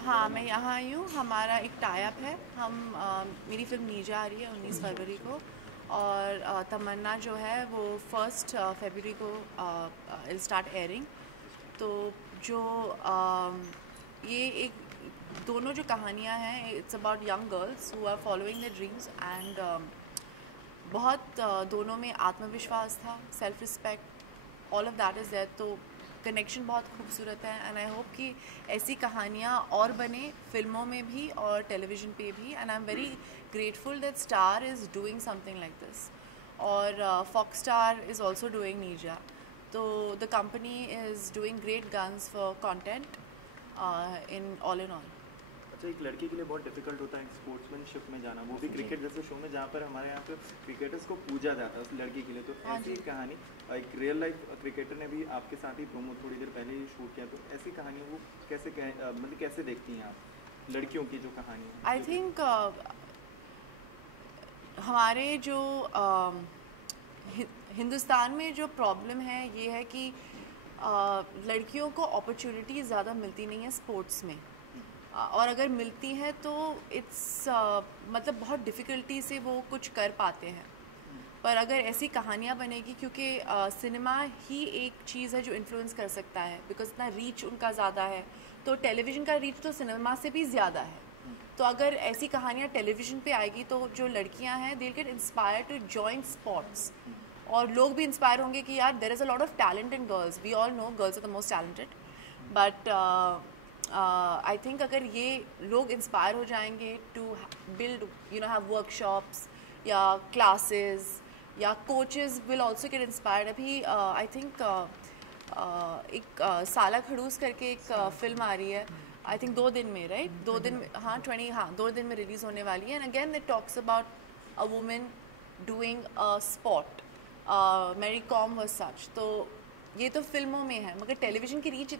हाँ, मैं यहाँ आई हूँ। हमारा एक टाई अप है। मेरी फ़िल्म नीजा आ रही है 19 फरवरी को, और तमन्ना जो है वो 1 फरवरी को इल स्टार्ट एयरिंग। तो जो ये एक दोनों जो कहानियाँ हैं, it's about young girls who are following their dreams and बहुत दोनों में आत्मविश्वास था, self respect, all of that is there. तो कनेक्शन बहुत खूबसूरत है एंड आई होप कि ऐसी कहानियाँ और बने फिल्मों में भी और टेलीविज़न पे भी। And I am very grateful that Star is doing something like this, और Fox Star is also doing Neerja. तो the company is doing great guns for content in all in all. अच्छा, एक लड़की के लिए बहुत डिफिकल्ट होता है स्पोर्ट्समैनशिप में जाना, वो भी क्रिकेट जैसे शो में जहाँ पर हमारे यहाँ पे क्रिकेटर्स को पूजा जाता है उस लड़की के लिए। तो ऐसी कहानी एक रियल लाइफ क्रिकेटर ने भी आपके साथ ही प्रोमो थोड़ी देर पहले ही शूट किया, तो ऐसी कहानी वो कैसे मतलब कैसे देखती हैं आप लड़कियों की जो कहानी है? आई थिंक हमारे जो हिंदुस्तान में जो प्रॉब्लम है ये है कि लड़कियों को अपॉर्चुनिटी ज़्यादा मिलती नहीं है स्पोर्ट्स में, और अगर मिलती हैं तो इट्स मतलब बहुत डिफ़िकल्टी से वो कुछ कर पाते हैं। पर अगर ऐसी कहानियाँ बनेगी, क्योंकि सिनेमा ही एक चीज़ है जो इन्फ्लुएंस कर सकता है, बिकॉज इतना रीच उनका ज़्यादा है, तो टेलीविज़न का रीच तो सिनेमा से भी ज़्यादा है। तो अगर ऐसी कहानियाँ टेलीविज़न पे आएगी तो जो लड़कियाँ हैं they get inspire to join sports, और लोग भी इंस्पायर होंगे कि यार there is a lot of talent in girls. We all know girls are the most talented, but I think अगर ये लोग इंस्पायर हो जाएंगे टू बिल्ड हैव वर्कशॉप्स या क्लासेस, या coaches will also get inspired. अभी आई थिंक एक साला खड़ूस करके एक फिल्म आ रही है, आई थिंक 2 दिन में, राइट? 2 दिन में, हाँ 2 दिन में रिलीज़ होने वाली है। And again it talks about a women doing a spot, Mary Kom was such. तो ये तो फिल्मों में है, मगर टेलीविज़न की रीच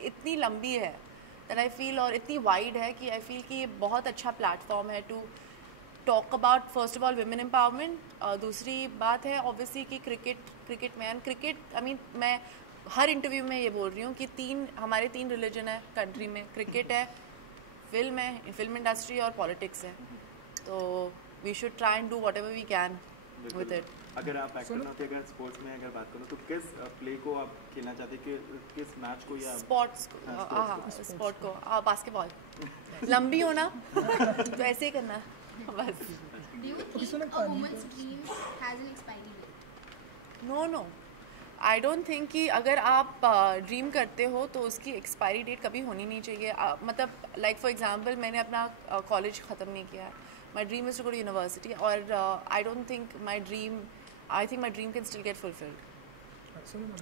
इतनी लंबी है दैट आई फील, और इतनी वाइड है कि आई फील कि ये बहुत अच्छा प्लेटफॉर्म है to talk about first of all women empowerment. दूसरी बात है ऑब्वियसली कि क्रिकेट में, एंड क्रिकेट आई मीन मैं हर इंटरव्यू में ये बोल रही हूँ कि हमारे 3 रिलीजन है कंट्री में, क्रिकेट है, फिल्म है, फिल्म इंडस्ट्री, और पॉलिटिक्स है। तो we should try and do whatever we can with it. अगर आप एक्टर न होते, अगर स्पोर्ट्स में अगर बात करूँ तो किस प्ले को आप खेलना चाहते, कि किस मैच को, या स्पोर्ट्स को? हाँ, स्पोर्ट को, बास्केटबॉल। लंबी हो ना तो ऐसे ही करना बस। Do you think a woman's dream has an expiry date? No, I don't think कि अगर आप ड्रीम करते हो तो उसकी एक्सपायरी डेट कभी होनी नहीं चाहिए। मतलब लाइक फॉर एग्जांपल मैंने अपना कॉलेज ख़त्म नहीं किया है, my dream is to go to university, और I don't think my dream can still get fulfilled.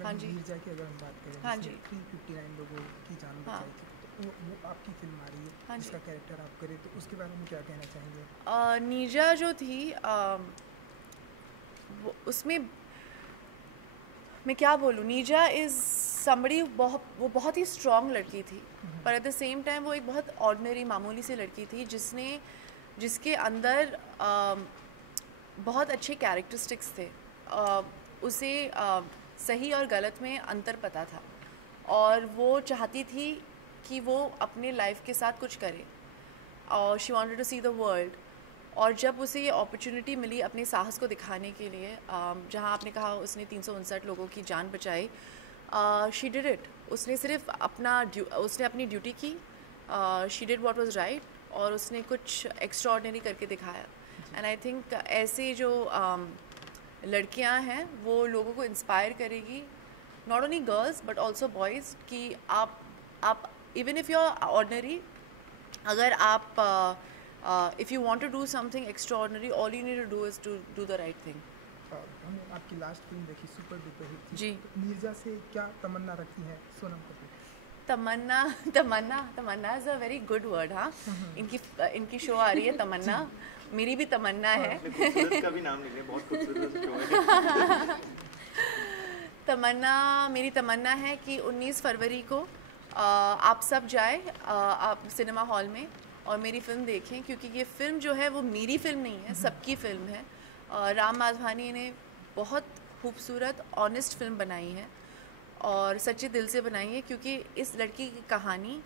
हाँ जी, नीरजा की अगर हम बात करें, हाँ जी, 359 लोगों की जान बचाई थी, तो वो आपकी फिल्म आ रही है, हाँ जी। जिसका कैरेक्टर आप करें, तो उसके बारे में क्या कहना चाहेंगे? नीजा जो थी उसमें मैं क्या बोलूँ, नीजा इज़ समबड़ी, वो बहुत ही स्ट्रॉन्ग लड़की थी, पर एट द सेम टाइम वो एक बहुत ऑर्डिनरी मामूली सी लड़की थी जिसके अंदर बहुत अच्छे कैरेक्टरिस्टिक्स थे। उसे सही और गलत में अंतर पता था, और वो चाहती थी कि वो अपने लाइफ के साथ कुछ करे, और she wanted to see the world. और जब उसे ये अपॉर्चुनिटी मिली अपने साहस को दिखाने के लिए, जहाँ आपने कहा उसने 359 लोगों की जान बचाई, शी डिड इट। उसने सिर्फ अपनी ड्यूटी की, she did what was right, और उसने कुछ एक्स्ट्राऑर्डिनरी करके दिखाया। एंड आई थिंक ऐसे जो लड़कियां हैं वो लोगों को इंस्पायर करेगी, not only girls but also boys, कि आप even if you are ordinary, अगर आप if you want to do something extraordinary, all you need to do is to do the right thing. हमने आपकी लास्ट फिल्म देखी, super duper hit थी, जी। तो नीरजा से क्या तमन्ना रखती हैं सोनम कपूर? तमन्ना is a very good word. हाँ, इनकी शो आ रही है तमन्ना, मेरी भी तमन्ना है। खूबसूरत का भी नाम लिखे, बहुत खूबसूरत शो है। मेरी तमन्ना है कि 19 फरवरी को आप सब जाए आप सिनेमा हॉल में और मेरी फ़िल्म देखें, क्योंकि ये फ़िल्म जो है वो मेरी फ़िल्म नहीं है, सबकी फ़िल्म है। राम माधवानी ने बहुत खूबसूरत ऑनेस्ट फिल्म बनाई है और सच्चे दिल से बनाई है, क्योंकि इस लड़की की कहानी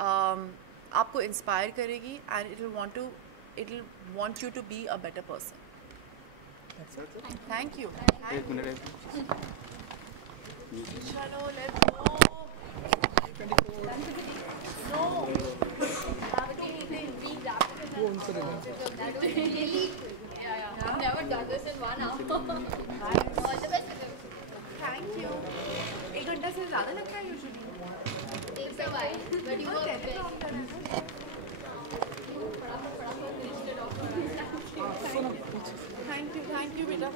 आपको इंस्पायर करेगी and it will want you to be a better person. Thank you. एक मिनट. चलो लेट्स गो. नो वो उनसे Really? Yeah. I've never done this in 1 hour. All the best. Thank you. 1 घंटा से ज़्यादा लगता है usually. Takes a while, but you work very. Thank you बेटा.